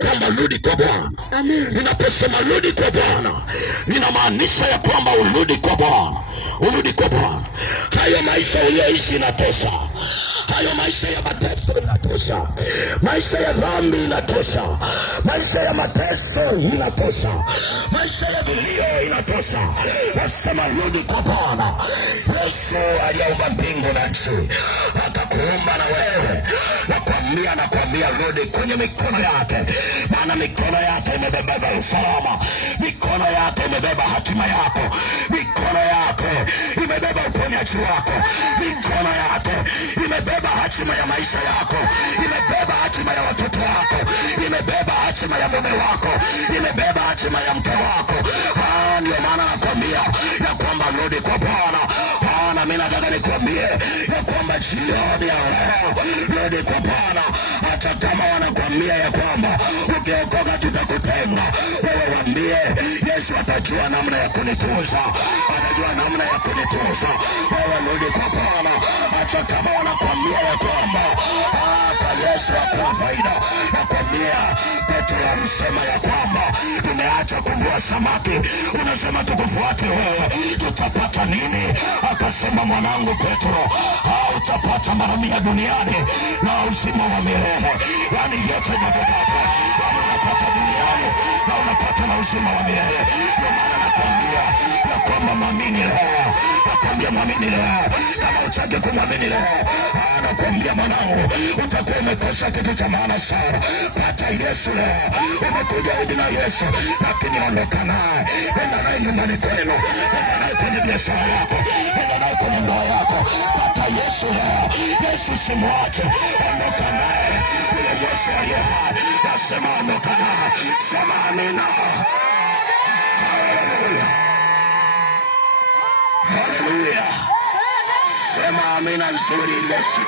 kwamba rudi kwa Bwana. Ninaposema rudi kwa Bwana, ninamaanisha ya kwamba urudi kwa Bwana, urudi kwa Bwana. Hayo maisha uliyoishi inatosha. Hayo maisha ya mateso inatosha. Maisha ya dhambi inatosha. Maisha ya mateso inatosha. Maisha ya vilio inatosha. Nasema rudi kwa Bwana. Yesu aliyeumba mbingu na nchi atakuumba na wewe. Nakwambia rudi kwenye mikono yake, maana mikono yake imebeba usalama. Mikono yake imebeba hatima yako. Mikono yake imebeba uponyaji wako. Mikono yake imebeba hatima ya maisha yako. Imebeba hatima ya watoto wako. Imebeba hatima ya mume wako. Imebeba hatima ya mke wako. Ndio maana nakwambia ya kwamba rudi kwa Bwana. Mimi nataka nikwambie ya kwamba jioni ya leo rudi kwa Bwana. Hata kama wanakwambia ya kwamba ukiokoka tutakutenga, wewe waambie Yesu atajua namna ya kunitunza. Atajua namna ya kunitunza. Wewe rudi kwa Bwana. Hata kama wanakwambia ya kwamba kwa Yesu hakuna faida, nakwambia Petro alisema ya kwamba tumeacha kuvua samaki, unasema tukufuate wewe, tutapata nini? Akasema mwanangu Petro, utapata mara 100 duniani na uzima wa milele. Yani yote unapata, yani unapata duniani na unapata na uzima wa milele. Ndio maana nakwambia ya kwamba mwamini leo. Nakwambia mwamini leo. Kama utaki kumwamini leo, nakwambia mwanangu, utakuwa umekosa kitu cha maana sana. Pata Yesu leo. Umekuja hadi na Yesu, lakini ondoka naye. Nenda naye nyumbani kwenu. Nenda naye kwenye biashara yako. Nenda naye kwenye ndoa yako. Pata Yesu leo. Yesu simwache. Ondoka naye. Ule Yesu aliye hai. Nasema ondoka naye. Sema amina. Haleluya. Haleluya. Sema amina nzuri Yesu.